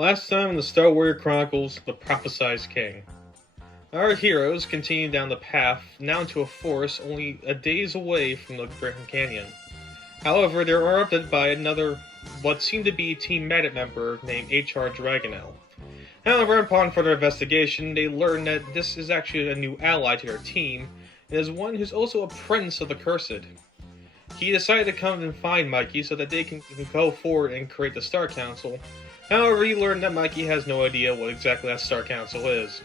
Last time in the Star Warrior Chronicles, the Prophesied King. Our heroes continue down the path, now into a forest only a days away from the Grand Canyon. However, they're interrupted by another, what seemed to be Team Magnet member named H.R. Dragonel. However, upon further investigation, they learn that this is actually a new ally to their team, and is one who's also a prince of the Cursed. He decided to come and find Mikey so that they can go forward and create the Star Council. However, he learned that Mikey has no idea what exactly that Star Council is.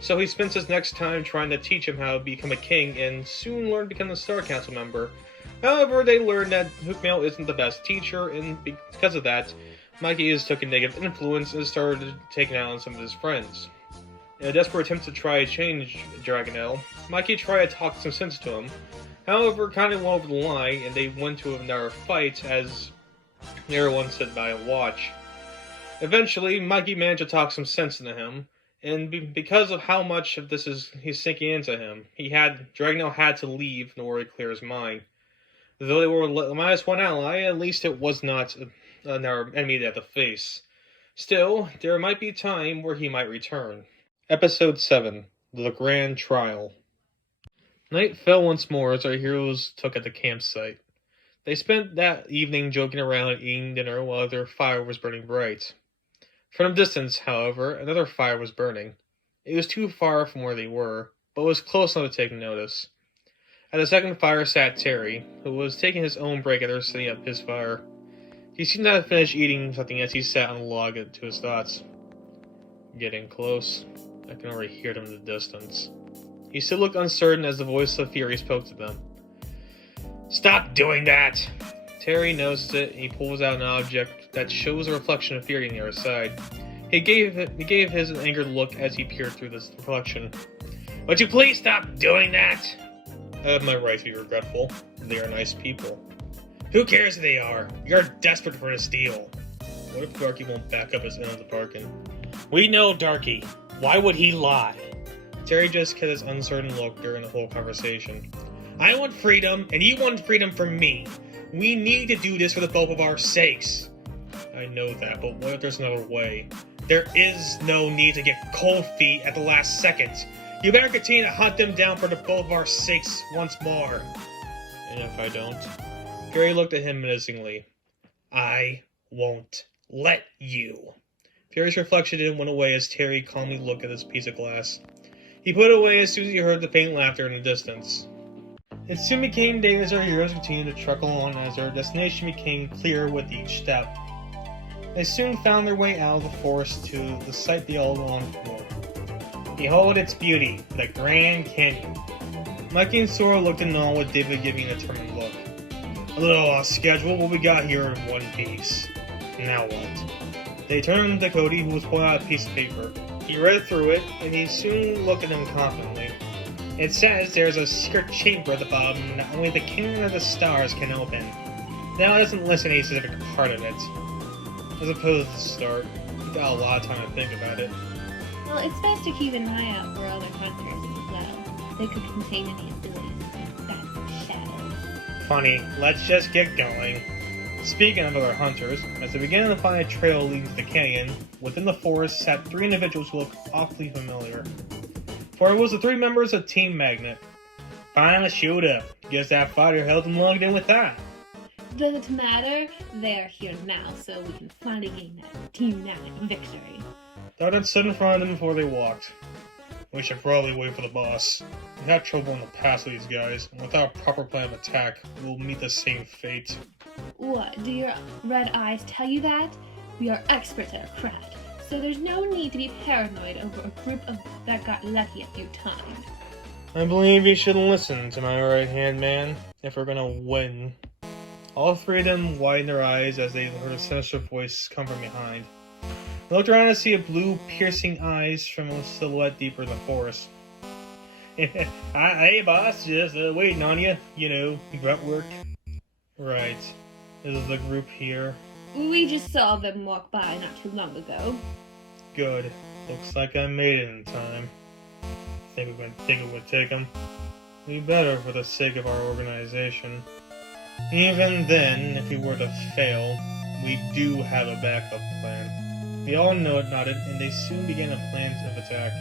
So he spends his next time trying to teach him how to become a king and soon learn to become a Star Council member. However, they learn that Hookmail isn't the best teacher, and because of that, Mikey has took a negative influence and started taking out on some of his friends. In a desperate attempt to try to change Dragonel, Mikey tried to talk some sense to him. However, kind of went over the line, and they went to another fight as everyone stood by and watched. Eventually, Mikey managed to talk some sense into him, and because of how much of this he's sinking into him, Dragonel had to leave in order to clear his mind. Though they were minus one ally, at least it was not another enemy they had to face. Still, there might be time where he might return. Episode 7, The Grand Trial. Night fell once more as our heroes took at the campsite. They spent that evening joking around and eating dinner while their fire was burning bright. From a distance, however, another fire was burning. It was too far from where they were, but was close enough to take notice. At the second fire sat Terry, who was taking his own break after setting up his fire. He seemed to have finished eating something as he sat on the log to his thoughts. Getting close. I can already hear them in the distance. He still looked uncertain as the voice of Fury spoke to them. "Stop doing that!" Terry noticed it, and he pulls out an object that shows a reflection of Fury on the other side. He gave his angered look as he peered through this reflection. "Would you please stop doing that?" "I have my right to be regretful. They are nice people." "Who cares who they are? You're desperate for the steal." What if Darky won't back up his end of the bargain? "We know Darky. Why would he lie?" Terry just kept his uncertain look during the whole conversation. "I want freedom, and you want freedom from me. We need to do this for the both of our sakes." "I know that, but what if there's another way?" "There is no need to get cold feet at the last second. You better continue to hunt them down for the both of our sakes once more." "And if I don't?" Fury looked at him menacingly. "I won't let you." Fury's reflection didn't went away as Terry calmly looked at his piece of glass. He put it away as soon as he heard the faint laughter in the distance. It soon became day as our heroes continued to truck along as their destination became clearer with each step. They soon found their way out of the forest to the site they all longed for. Behold its beauty, the Grand Canyon. Mikey and Sora looked in awe with David giving a determined look. "A little off schedule, but we got here in one piece. Now what?" They turned to Cody, who was pulling out a piece of paper. He read through it, and he soon looked at him confidently. "It says there's a secret chamber at the bottom that only the King of the Stars can open. Now it doesn't list any specific part of it. As opposed to start, we got a lot of time to think about it." Well, it's best to keep an eye out for other hunters as well. They could contain any abilities that's shadows. "Funny, let's just get going." Speaking of other hunters, as they began to find a trail leading to the canyon, within the forest sat three individuals who looked awfully familiar. For it was the three members of Team Magnet. "Finally showed up. Guess that fighter held them logged in with that." Does it matter? They're here now, so we can finally gain that Team Magnet victory. Thought stood in front of them before they walked. "We should probably wait for the boss. We had trouble in the past with these guys, and without a proper plan of attack, we'll meet the same fate." What, do your red eyes tell you that? We are experts at our craft, so there's no need to be paranoid over a group that got lucky a few times. "I believe you should listen to my right-hand man, if we're gonna win." All three of them widened their eyes as they heard a sinister voice come from behind. They looked around to see a blue, piercing eyes from a silhouette deeper in the forest. "Hey boss, just waiting on you. You know, grunt work." "Right. Is the group here?" We just saw them walk by not too long ago. "Good. Looks like I made it in time. Think it would take them? We better for the sake of our organization. Even then, if we were to fail, we do have a backup plan. They all nodded, and they soon began a plan of attack.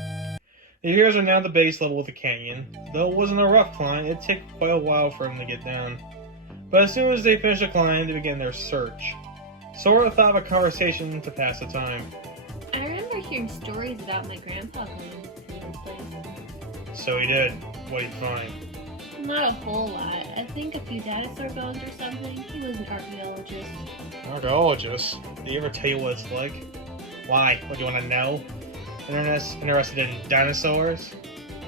The heroes are now at the base level of the canyon. Though it wasn't a rough climb, it took quite a while for them to get down. But as soon as they finished the climb, they began their search. Sora thought of a conversation to pass the time. I remember hearing stories about my grandpa going to this place. So he did. What did he find? Not a whole lot. I think a few dinosaur bones or something. He was an archaeologist. Archaeologist? Did he ever tell you what it's like? Why? What do you want to know? Interested in dinosaurs?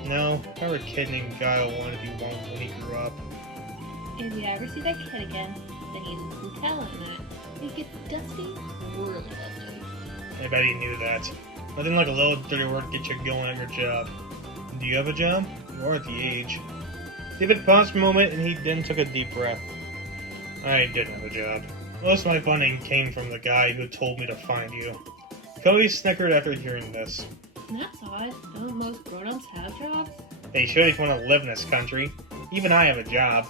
No, I remember a kid named Guy wanted to be one when he grew up. If you ever see that kid again, then you can tell him that it gets dusty, really dusty. I bet he knew that. Nothing like a little dirty work to get you going at your job. Do you have a job? You are at the age. David paused for a moment and he then took a deep breath. I didn't have a job. Most of my funding came from the guy who told me to find you. Cody snickered after hearing this. That's odd. Don't most grown-ups have jobs? They should if you want to live in this country. Even I have a job.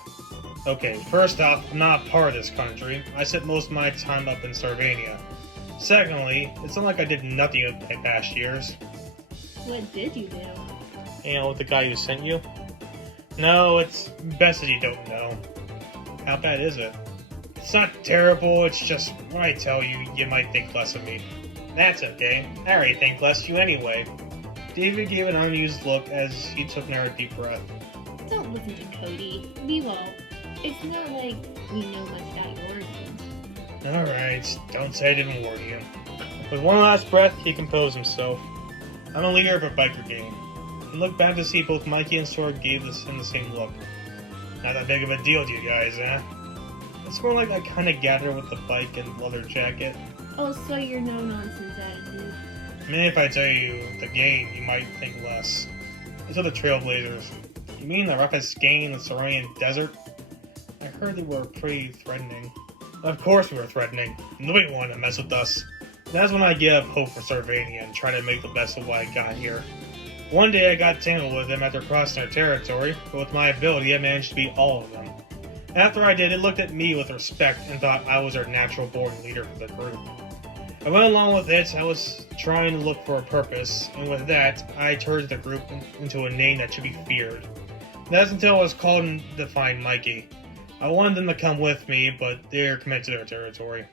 Okay, first off, I'm not a part of this country. I spent most of my time up in Sarvania. Secondly, it's not like I did nothing in my past years. What did you do? Hang out with the guy who sent you? No, it's best that you don't know. How bad is it? It's not terrible, it's just when I tell you, you might think less of me. That's okay. I already think less of you anyway. David gave an unamused look as he took another deep breath. Don't listen to Cody. We won't. It's not like we know much about your origins. Alright, don't say I didn't warn you. With one last breath, he composed himself. I'm a leader of a biker gang. He looked back to see both Mikey and Sora gave him the same look. Not that big of a deal to you guys, eh? It's more like I kinda gathered with the bike and leather jacket. Oh, so your no-nonsense attitude. I mean, if I tell you the gang, you might think less. These are the Trailblazers. You mean the roughest gang in the Saurian desert? I heard they were pretty threatening. Of course we were threatening. Nobody wanted to mess with us. That's when I gave up hope for Sarvania and tried to make the best of what I got here. One day I got tangled with them after crossing their territory, but with my ability I managed to beat all of them. After I did, it looked at me with respect and thought I was their natural-born leader for the group. I went along with it. I was trying to look for a purpose, and with that, I turned the group into a name that should be feared. That's until I was called in to find Mikey. I wanted them to come with me, but they're committed to their territory.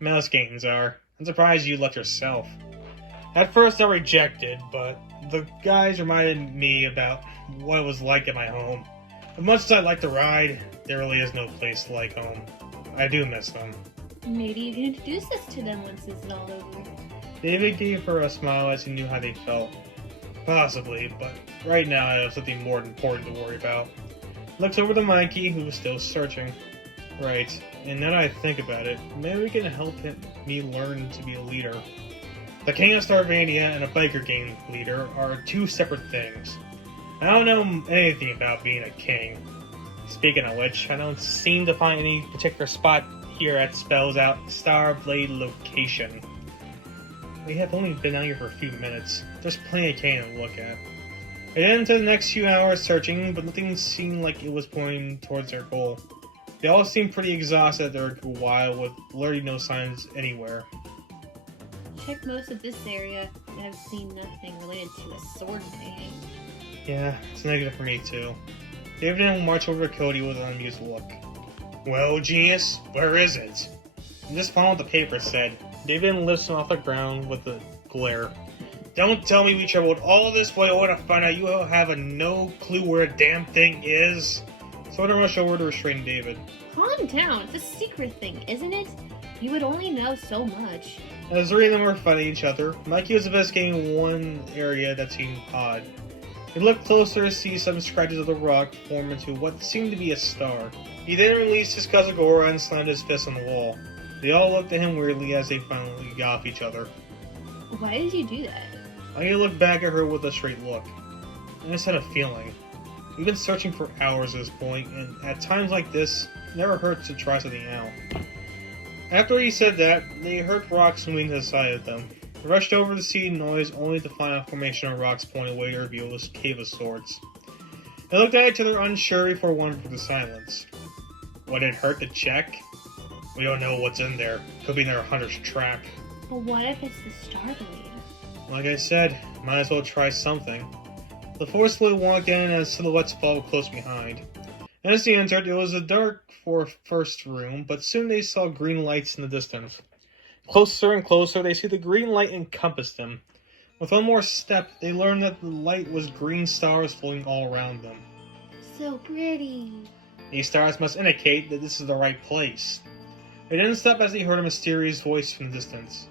Mouse games are. I'm surprised you left yourself. At first I rejected, but the guys reminded me about what it was like at my home. As much as I like to ride, there really is no place like home. I do miss them. Maybe you can introduce us to them once this is all over. David gave her a smile as he knew how they felt. Possibly, but right now I have something more important to worry about. Looks over to Mikey, who was still searching. Right, and now that I think about it, maybe we can help me learn to be a leader. The King of Starvania and a biker gang leader are two separate things. I don't know anything about being a king. Speaking of which, I don't seem to find any particular spot here that spells out Starblade location. We have only been out here for a few minutes. There's plenty of canyon to look at. I did into the next few hours searching, but nothing seemed like it was pointing towards their goal. They all seemed pretty exhausted after a while, with literally no signs anywhere. Check most of this area, and I've seen nothing related to a sword thing. Yeah, it's negative for me too. David then marched over to Cody with an amused look. Well, genius, where is it? I'm just following what the paper said. David lifts him off the ground with a glare. Don't tell me we traveled all this way over to find out you have no clue where a damn thing is. So I rushed over to restrain David. Calm down, it's a secret thing, isn't it? You would only know so much. As the three of them were fighting each other, Mikey was investigating one area that seemed odd. He looked closer to see some scratches of the rock form into what seemed to be a star. He then released his Kazagora and slammed his fist on the wall. They all looked at him weirdly as they finally got off each other. Why did you do that? Mikey looked back at her with a straight look. I just had a feeling. We've been searching for hours at this point, and at times like this, it never hurts to try something out. After he said that, they heard rocks moving to the side of them. They rushed over to see the noise, only to find a formation of rocks pointing away to reveal this cave of sorts. They looked at each other unsure before one broke the silence. Would it hurt to check? We don't know what's in there. Could be in their hunter's track. Well, what if it's the Star Blade? Like I said, might as well try something. The forcefully walked in as silhouettes followed close behind. As they entered, it was a dark first room, but soon they saw green lights in the distance. Closer and closer, they see the green light encompass them. With one more step, they learned that the light was green stars floating all around them. So pretty. These stars must indicate that this is the right place. They didn't stop as they heard a mysterious voice from the distance.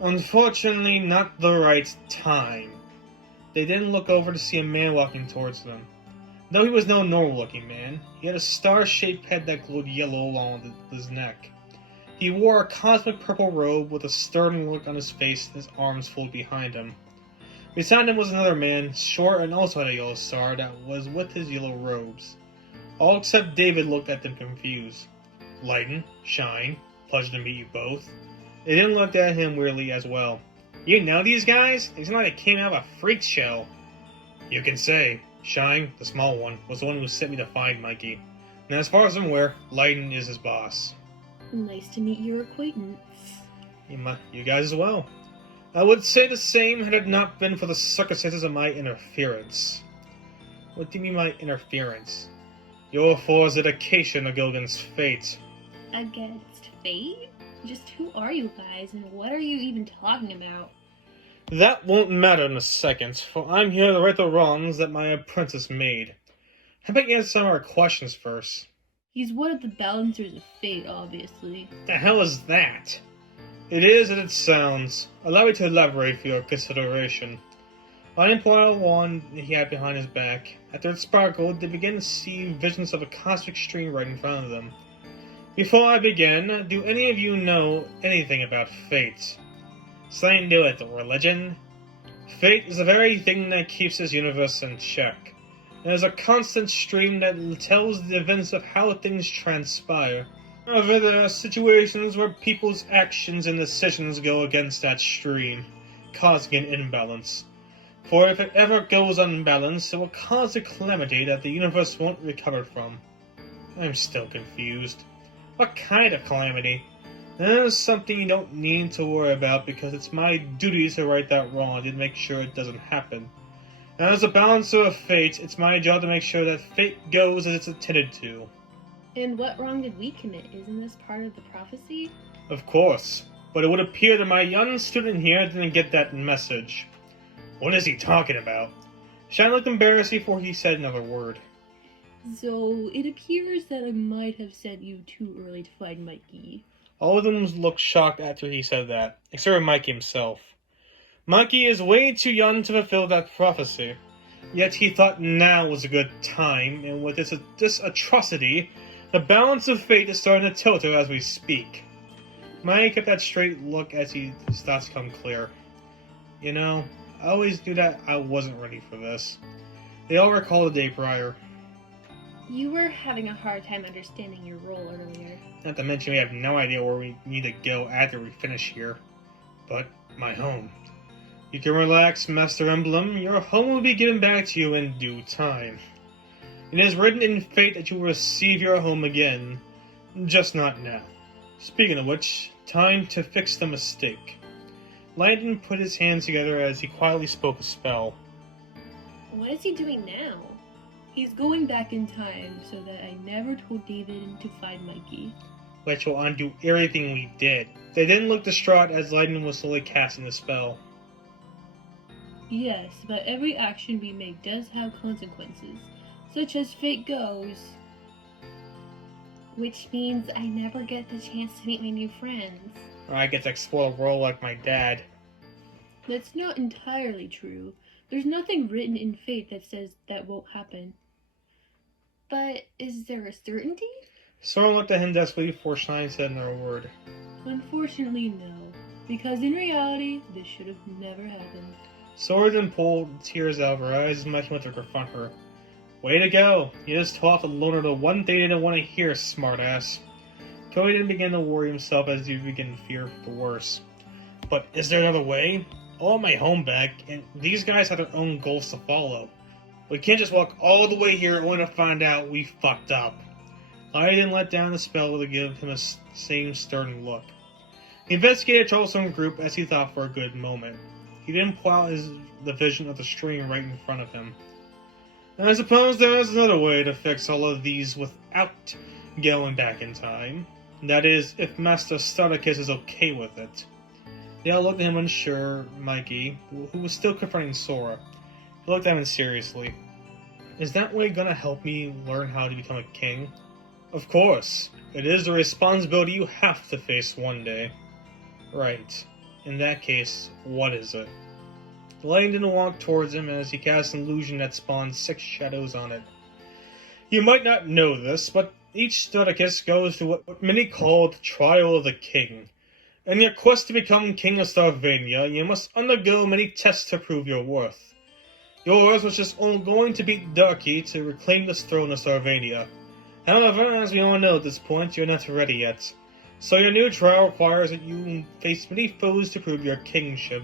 Unfortunately, not the right time. They didn't look over to see a man walking towards them. Though he was no normal-looking man, he had a star-shaped head that glowed yellow along his neck. He wore a cosmic purple robe with a stern look on his face and his arms folded behind him. Beside him was another man, short and also had a yellow star that was with his yellow robes. All except David looked at them confused. Lighten, Shine, pleasure to meet you both. They didn't look at him weirdly as well. You know these guys? They seem like they came out of a freak show. You can say. Shine, the small one, was the one who sent me to find Mikey. And as far as I'm aware, Lighten is his boss. Nice to meet your acquaintance. You guys as well. I would say the same had it not been for the circumstances of my interference. What do you mean by interference? Your forced dedication to Gilgan's fate. Against fate? Just who are you guys, and what are you even talking about? That won't matter in a second, for I'm here to right the wrongs that my apprentice made. How about you answer some of our questions first? He's one of the balancers of fate, obviously. The hell is that? It is as it sounds. Allow me to elaborate for your consideration. Lighten pulled out a wand he had behind his back. After it sparkled, they began to see visions of a cosmic stream right in front of them. Before I begin, do any of you know anything about fate? Something to do with religion? Fate is the very thing that keeps this universe in check. It is a constant stream that tells the events of how things transpire. However, there are situations where people's actions and decisions go against that stream, causing an imbalance. For if it ever goes unbalanced, it will cause a calamity that the universe won't recover from. I'm still confused. What kind of calamity? That is something you don't need to worry about because it's my duty to right that wrong and make sure it doesn't happen. As a balancer of fate, it's my job to make sure that fate goes as it's intended to. And what wrong did we commit? Isn't this part of the prophecy? Of course, but it would appear that my young student here didn't get that message. What is he talking about? Shine looked embarrassed before he said another word. So, it appears that I might have sent you too early to find Mikey. All of them looked shocked after he said that, except for Mikey himself. Mikey is way too young to fulfill that prophecy. Yet he thought now was a good time, and with this atrocity, the balance of fate is starting to tilt as we speak. Mikey kept that straight look as his thoughts come clear. You know, I always knew that I wasn't ready for this. They all recall the day prior. You were having a hard time understanding your role earlier. Not to mention we have no idea where we need to go after we finish here. But, my home. You can relax, Master Emblem. Your home will be given back to you in due time. It is written in fate that you will receive your home again. Just not now. Speaking of which, time to fix the mistake. Lighten put his hands together as he quietly spoke a spell. What is he doing now? He's going back in time so that I never told David to find Mikey. Which will undo everything we did. They didn't look distraught as Lighten was slowly casting the spell. Yes, but every action we make does have consequences, such as fate goes. Which means I never get the chance to meet my new friends. Or I get to explore the world like my dad. That's not entirely true. There's nothing written in fate that says that won't happen. But is there a certainty? Sora looked at him desperately before Shine said another word. Unfortunately, no. Because in reality, this should have never happened. Sora then pulled tears out of her eyes and much went to confront her. Way to go! You just taught the loner the one thing they didn't want to hear, smartass. Cody then began to worry himself as he began to fear the worst. But is there another way? I want my home back, and these guys have their own goals to follow. We can't just walk all the way here only to find out we fucked up. I didn't let down the spell to give him a same stern look. He investigated Troublesome Group as he thought for a good moment. He didn't pull out the vision of the stream right in front of him. And I suppose there is another way to fix all of these without going back in time. That is, if Master Starticus is okay with it. They all looked at him unsure. Mikey, who was still confronting Sora, he looked at him seriously. Is that way gonna help me learn how to become a king? Of course. It is a responsibility you have to face one day. Right. In that case, what is it? The lion didn't walk towards him as he cast an illusion that spawned 6 shadows on it. You might not know this, but each Starticus goes through what many call the trial of the king. In your quest to become king of Starvania, you must undergo many tests to prove your worth. Yours was just going to beat Darky to reclaim the throne of Starvania. However, as we all know at this point, you're not ready yet. So your new trial requires that you face many foes to prove your kingship.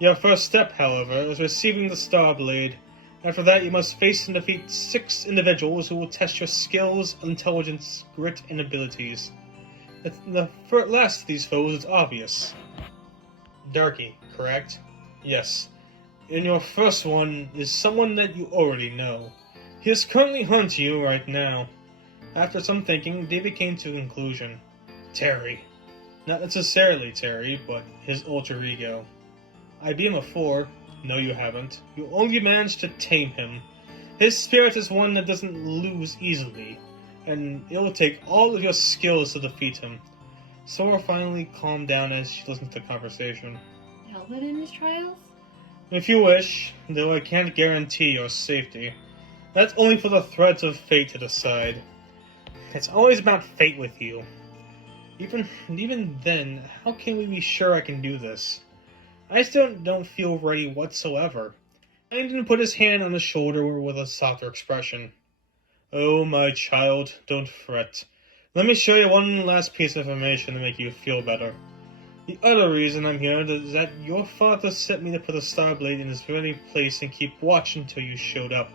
Your first step, however, is receiving the Star Blade. After that, you must face and defeat 6 individuals who will test your skills, intelligence, grit, and abilities. The last of these foes is obvious. Darky, correct? Yes. And your first one is someone that you already know. He is currently hunting you right now. After some thinking, David came to a conclusion. Terry. Not necessarily Terry, but his alter ego. I beat him before. No, you haven't. You only managed to tame him. His spirit is one that doesn't lose easily, and it will take all of your skills to defeat him. Sora finally calmed down as she listened to the conversation. Helmet in his trials? If you wish, though I can't guarantee your safety. That's only for the threads of fate to decide. It's always about fate with you. Even then, how can we be sure I can do this? I still don't feel ready whatsoever. Langdon put his hand on his shoulder with a softer expression. Oh, my child, don't fret. Let me show you one last piece of information to make you feel better. The other reason I'm here is that your father sent me to put a Star Blade in this very place and keep watch until you showed up.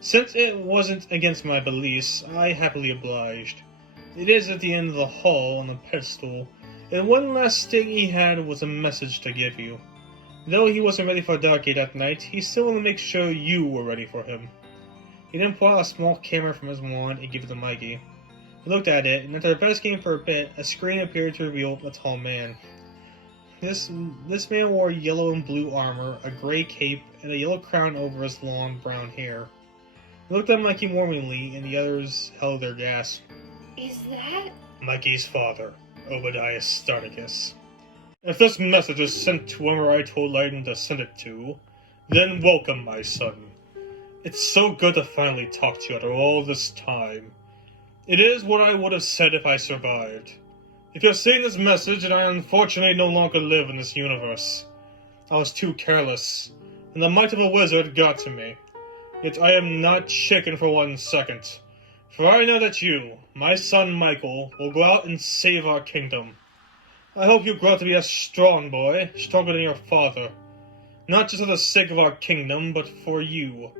Since it wasn't against my beliefs, I happily obliged. It is at the end of the hall on the pedestal, and one last thing he had was a message to give you. Though he wasn't ready for Darky that night, he still wanted to make sure you were ready for him. He then pulled out a small camera from his wand and gave it to Mikey. He looked at it, and after investigating for a bit, a screen appeared to reveal a tall man. This man wore yellow and blue armor, a gray cape, and a yellow crown over his long brown hair. He looked at Mikey warmingly, and the others held their gasp. Is that... Mikey's father, Obadiah Starticus. If this message is sent to whoever I told Lightning to send it to, then welcome, my son. It's so good to finally talk to you after all this time. It is what I would have said if I survived. If you're seeing this message, then I unfortunately no longer live in this universe. I was too careless, and the might of a wizard got to me. Yet I am not shaken for 1 second. For I know that you, my son Michael, will go out and save our kingdom. I hope you grow up to be a strong boy, stronger than your father. Not just for the sake of our kingdom, but for you.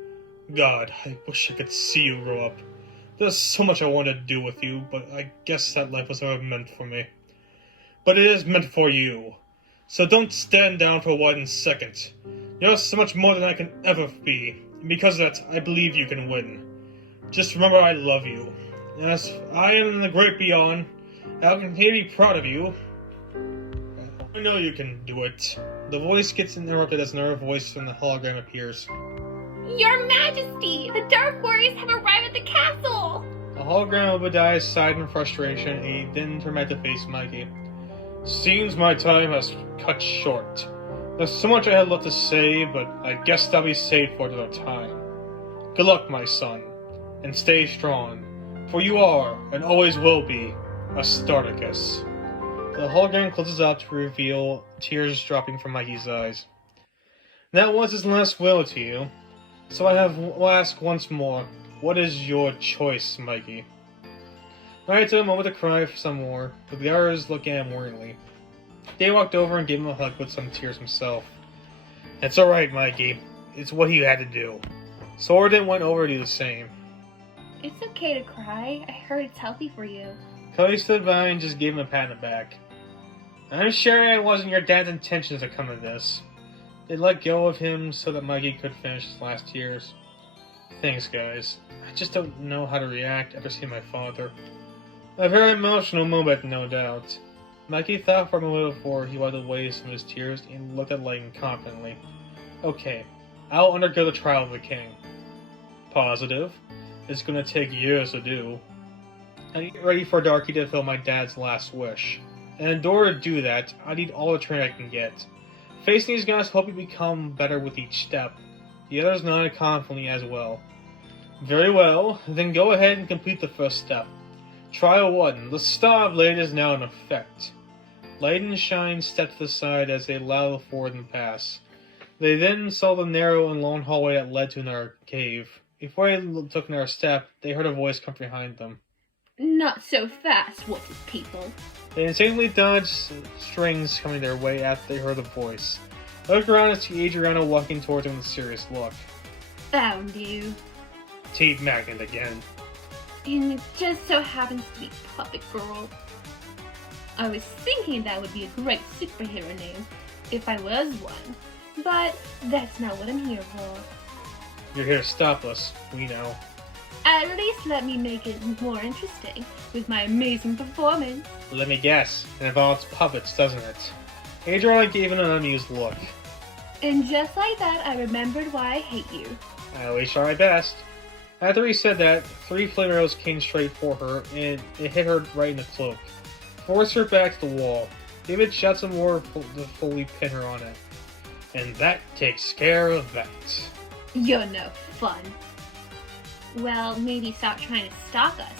God, I wish I could see you grow up. There's so much I want to do with you, but I guess that life was never meant for me. But it is meant for you. So don't stand down for 1 second. You're so much more than I can ever be, and because of that, I believe you can win. Just remember I love you. And as I am in the great beyond, I can here be proud of you. I know you can do it. The voice gets interrupted as another voice from the hologram appears. Your Majesty! The Dark Warriors have arrived at the castle! The hologram of Obadiah sighed in frustration, and he then turned back to face Mikey. Seems my time has cut short. There's so much I had left to say, but I guess that'll be saved for another time. Good luck, my son, and stay strong, for you are, and always will be, a Starticus. The hologram closes up to reveal tears dropping from Mikey's eyes. That was his last will to you. So will ask once more, what is your choice, Mikey? Mikey took a moment to cry for some more, but the others looked at him worriedly. Dave walked over and gave him a hug with some tears himself. It's alright, Mikey. It's what he had to do. Sora then went over to do the same. It's okay to cry. I heard it's healthy for you. Cody stood by and just gave him a pat on the back. I'm sure it wasn't your dad's intention to come to this. They let go of him so that Mikey could finish his last years. Thanks, guys. I just don't know how to react after seeing my father. A very emotional moment, no doubt. Mikey thought for a moment before he wiped away some of his tears and looked at Layton confidently. Okay, I'll undergo the trial of the king. Positive? It's gonna take years to do. I need to get ready for Darky to fulfill my dad's last wish. And in order to do that, I need all the training I can get. Facing these guys help you become better with each step. The others nodded confidently as well. Very well, then go ahead and complete the first step. Trial 1. The Star of Layton is now in effect. Layton Shine stepped to the side as they allowed the four of them to pass. They then saw the narrow and long hallway that led to another cave. Before they took another step, they heard a voice come behind them. Not so fast, wicked people. They insanely dodged strings coming their way after they heard the voice. They looked around and see Adriana walking towards them with a serious look. Found you. Teeth Magnet again. And it just so happens to be Puppet Girl. I was thinking that would be a great superhero name, if I was one. But that's not what I'm here for. You're here to stop us, we know. At least let me make it more interesting with my amazing performance. Let me guess, it involves puppets, doesn't it? Adriana gave an unamused look. And just like that, I remembered why I hate you. I always try my best. After he said that, 3 flame arrows came straight for her, and it hit her right in the cloak. Forced her back to the wall. David shot some more to fully pin her on it. And that takes care of that. You're no fun. Well, maybe stop trying to stalk us.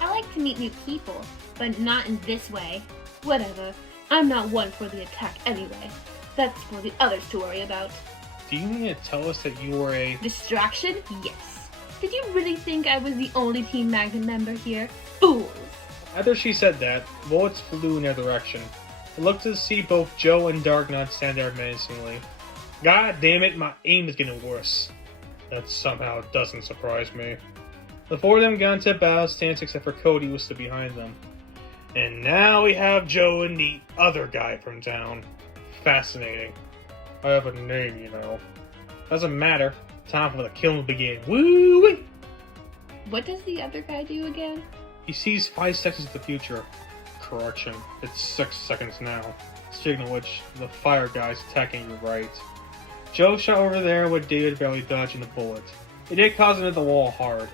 I like to meet new people, but not in this way. Whatever. I'm not one for the attack anyway. That's for the others to worry about. Do you mean to tell us that you were a... Distraction? Yes. Did you really think I was the only Team Magnet member here? Fools! After she said that, bullets flew in their direction. It looked to see both Joe and Darknut stand there menacingly. God damn it, my aim is getting worse. That somehow doesn't surprise me. The 4 of them got into a battle stance except for Cody who stood behind them. And now we have Joe and the other guy from town. Fascinating. I have a name, you know. Doesn't matter. Time for the killing to begin. Woo-wee! What does the other guy do again? He sees 5 seconds in the future. Correction, it's 6 seconds now. Speaking of which, the fire guy's attacking you right. Joe shot over there with David barely dodging the bullet. It did cause him to hit the wall hard.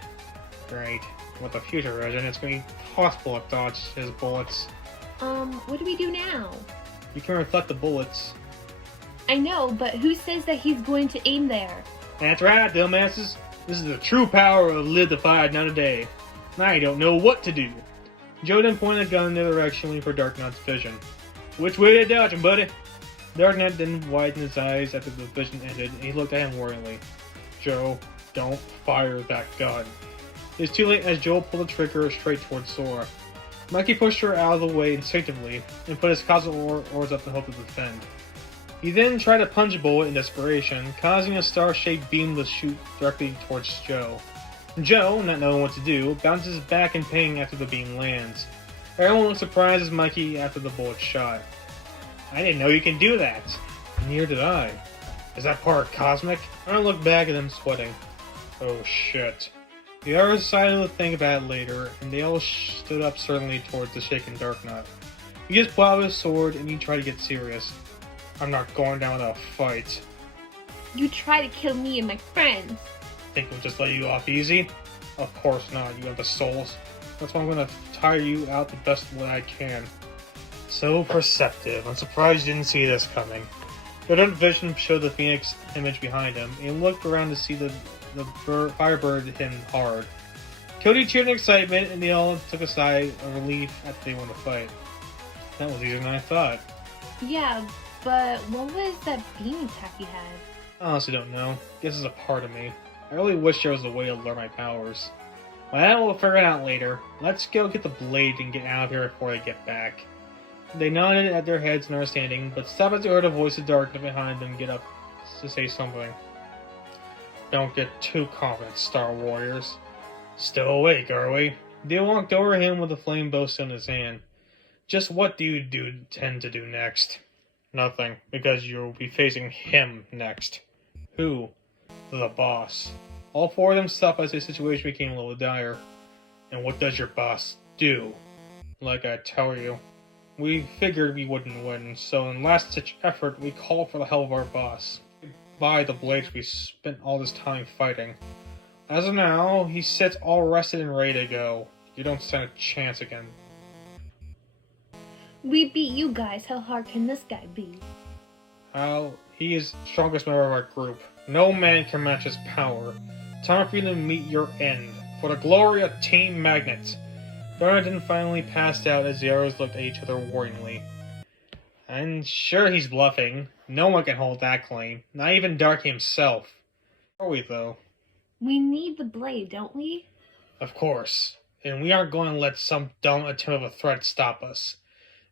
Great. With the future version, it's going to be possible to dodge his bullets. What do we do now? You can reflect the bullets. I know, but who says that he's going to aim there? That's right, dumbasses. This is the true power of Live the Fire Another Day. Now you don't know what to do. Joe then pointed a gun in their direction waiting for Darknut's vision. Which way they dodging, buddy? Darknut then widened his eyes after the vision ended, and he looked at him warningly. Joe, don't fire that gun. It was too late as Joe pulled the trigger straight towards Sora. Mikey pushed her out of the way instinctively, and put his cosmic oars up in hope to defend. He then tried to punch a bullet in desperation, causing a star-shaped beam to shoot directly towards Joe. Joe, not knowing what to do, bounces back in pain after the beam lands. Everyone looks surprised as Mikey after the bullet shot. I didn't know you can do that. Neither did I. Is that part cosmic? I don't look back at them sweating. Oh shit. The others decided to think about it later, and they all stood up certainly towards the shaken Darknut. He just pulled out his sword and he tried to get serious. I'm not going down without a fight. You try to kill me and my friends. Think we'll just let you off easy? Of course not, you have the souls. That's why I'm gonna tire you out the best way I can. So perceptive. I'm surprised you didn't see this coming. The dark vision showed the Phoenix image behind him, and he looked around to see the Firebird hit him hard. Cody cheered in excitement, and they all took a sigh of relief after they won the fight. That was easier than I thought. Yeah, but what was that beam attack you had? I honestly don't know. Guess it's a part of me. I really wish there was a way to learn my powers. Well, we'll figure it out later. Let's go get the blade and get out of here before they get back. They nodded at their heads in understanding, but stopped as they heard a voice of darkness behind them get up to say something. Don't get too confident, Star Warriors. Still awake, are we? They walked over him with a flame bow still in his hand. Just what do you tend to do next? Nothing, because you'll be facing him next. Who? The boss. All four of them stop as the situation became a little dire. And what does your boss do? Like I tell you, we figured we wouldn't win, so in last-ditch effort, we called for the help of our boss. By the blades we spent all this time fighting. As of now, he sits all rested and ready to go. You don't stand a chance again. We beat you guys, how hard can this guy be? He is the strongest member of our group. No man can match his power. Time for you to meet your end. For the glory of Team Magnet. Bernardin finally passed out as the others looked at each other warningly. I'm sure he's bluffing. No one can hold that claim. Not even Darky himself. Are we, though? We need the blade, don't we? Of course. And we aren't going to let some dumb attempt of a threat stop us.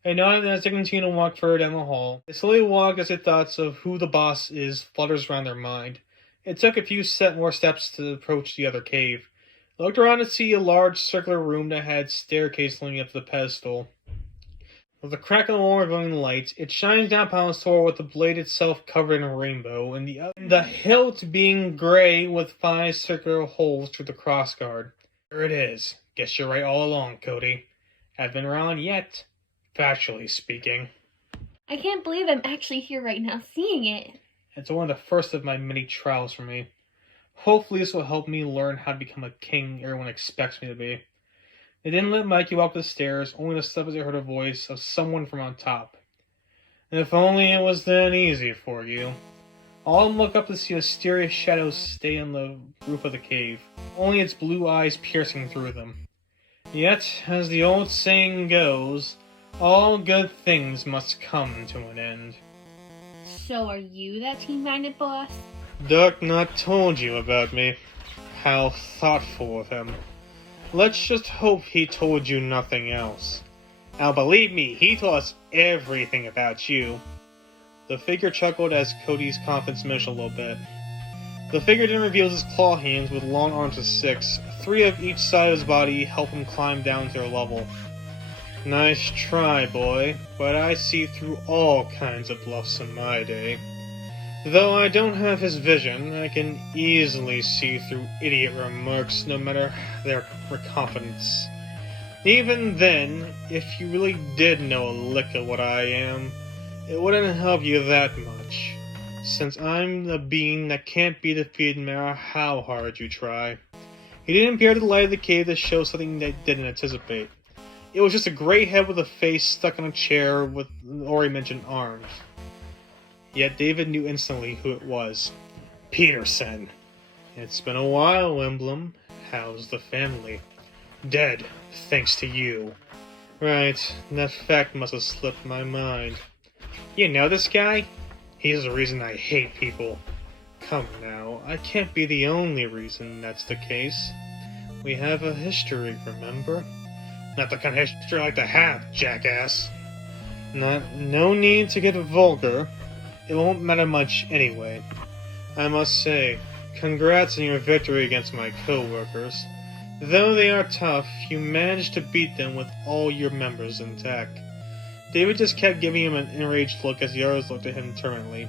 I nodded as they continued to walk further down the hall. They slowly walked as the thoughts of who the boss is flutters around their mind. It took a few more steps to approach the other cave. I looked around to see a large circular room that had staircase leading up to the pedestal. With a crack in the wall revealing light, it shines down upon the sword with the blade itself covered in a rainbow, and the hilt being gray with 5 circular holes through the crossguard. There it is. Guess you're right all along, Cody. Haven't been around yet, factually speaking. I can't believe I'm actually here right now seeing it. It's one of the first of my many trials for me. Hopefully this will help me learn how to become a king everyone expects me to be. They didn't let Mikey walk up the stairs, only to stop as they heard a voice of someone from on top. If only it was that easy for you. All of them look up to see a mysterious shadow stay on the roof of the cave, only its blue eyes piercing through them. Yet, as the old saying goes, all good things must come to an end. So are you that Team Magnet boss? Doc not told you about me. How thoughtful of him. Let's just hope he told you nothing else. Now believe me, he told us everything about you. The figure chuckled as Cody's confidence diminished a little bit. The figure then reveals his claw hands with long arms of 6. 3 of each side of his body help him climb down to their level. Nice try, boy, but I see through all kinds of bluffs in my day. Though I don't have his vision, I can easily see through idiot remarks no matter their confidence. Even then, if you really did know a lick of what I am, it wouldn't help you that much, since I'm the being that can't be defeated no matter how hard you try. He didn't appear to the light of the cave to show something they didn't anticipate. It was just a gray head with a face stuck on a chair with the already mentioned arms. Yet David knew instantly who it was. Peterson. It's been a while, Emblem. How's the family? Dead, thanks to you. Right, that fact must have slipped my mind. You know this guy? He's the reason I hate people. Come now, I can't be the only reason that's the case. We have a history, remember? Not the kind of history I like to have, jackass. No need to get vulgar. It won't matter much anyway. I must say, congrats on your victory against my co-workers. Though they are tough, you managed to beat them with all your members intact. David just kept giving him an enraged look as the others looked at him determinedly.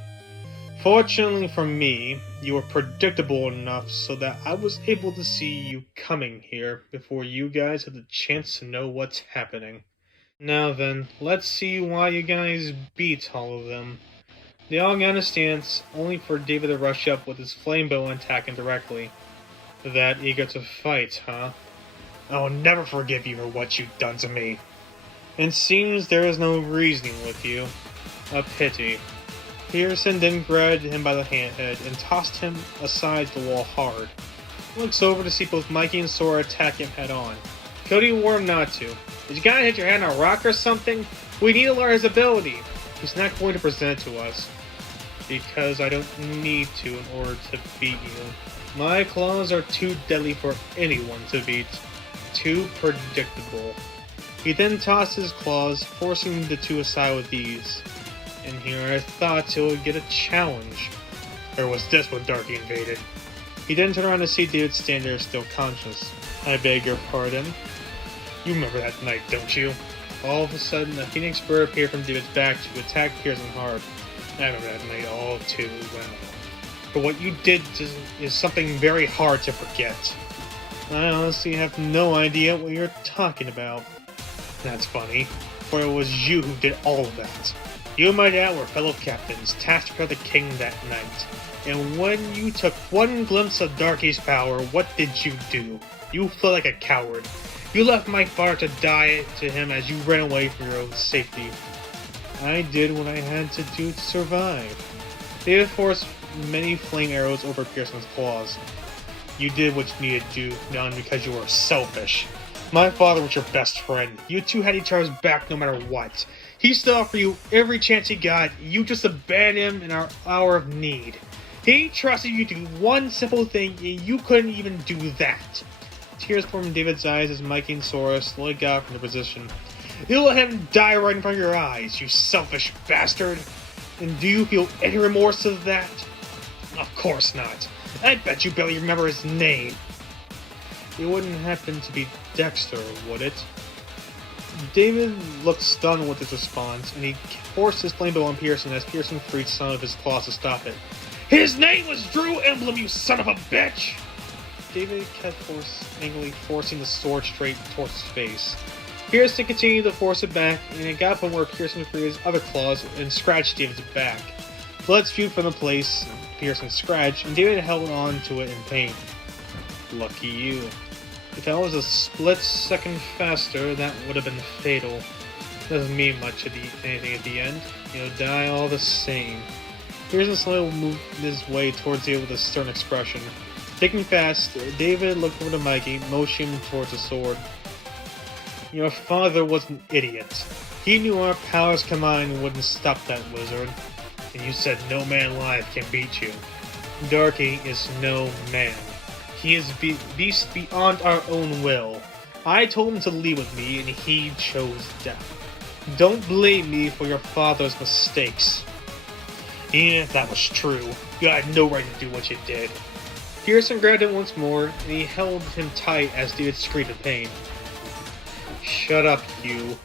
Fortunately for me, you were predictable enough so that I was able to see you coming here before you guys had the chance to know what's happening. Now then, let's see why you guys beat all of them. They all got a stance, only for David to rush up with his flame bow and attack him directly. That eager to fight, huh? I'll never forgive you for what you've done to me. It seems there is no reasoning with you. A pity. Pearson then grabbed him by the head and tossed him aside the wall hard. He looks over to see both Mikey and Sora attack him head on. Cody warned him not to. Did you gotta hit your head on a rock or something? We need to learn his ability. He's not going to present it to us. Because I don't need to in order to beat you. My claws are too deadly for anyone to beat. Too predictable. He then tossed his claws, forcing the two aside with ease. And here I thought it would get a challenge. Or was this when Darky invaded? He then turned around to see David stand there still conscious. I beg your pardon? You remember that night, don't you? All of a sudden, a phoenix bird appeared from David's back to attack Pearson hard. I remember that night all too well. But what you did is something very hard to forget. I honestly have no idea what you're talking about. That's funny, for it was you who did all of that. You and my dad were fellow captains, tasked by the king that night. And when you took one glimpse of Darky's power, what did you do? You fled like a coward. You left my father to die to him as you ran away for your own safety. I did what I had to do to survive. David forced many flame arrows over Pearson's claws. You did what you needed to do, not because you were selfish. My father was your best friend. You two had each other's back no matter what. He stood up for you every chance he got. You just abandoned him in our hour of need. He trusted you to do one simple thing, and you couldn't even do that. Tears poured from David's eyes as Mikey and Sora slowly got up from their position. You let him die right in front of your eyes, you selfish bastard! And do you feel any remorse of that? Of course not. I bet you barely remember his name. It wouldn't happen to be Dexter, would it? David looked stunned with his response, and he forced his flame bow on Pearson as Pearson freed some of his claws to stop it. His name was Drew Emblem, you son of a bitch! David kept angrily forcing the sword straight towards his face. Pearson continued to force it back, and it got to where Pearson freed his other claws and scratched David's back. Blood spewed from the place Pearson scratched, and David held on to it in pain. Lucky you. If I was a split second faster, that would have been fatal. Doesn't mean much anything at the end. You'll die all the same. Pearson slowly moved his way towards David with a stern expression. Thinking fast, David looked over to Mikey, motioning towards the sword. Your father was an idiot. He knew our powers combined wouldn't stop that wizard. And you said no man alive can beat you. Darky is no man. He is beast beyond our own will. I told him to leave with me, and he chose death. Don't blame me for your father's mistakes. Even if that was true, you had no right to do what you did. Pearson grabbed him once more, and he held him tight as David screamed in pain. Shut up, you.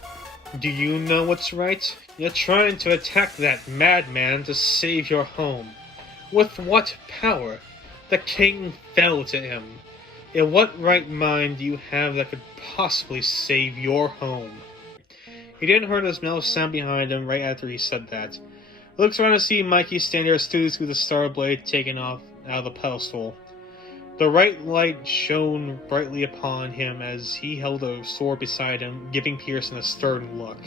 Do you know what's right? You're trying to attack that madman to save your home. With what power? The king fell to him. In what right mind do you have that could possibly save your home? He didn't hear the smell sound behind him right after he said that. He looks around to see Mikey stand there stooped with the star blade taken off out of the pedestal. The right light shone brightly upon him as he held a sword beside him, giving Pearson a stern look.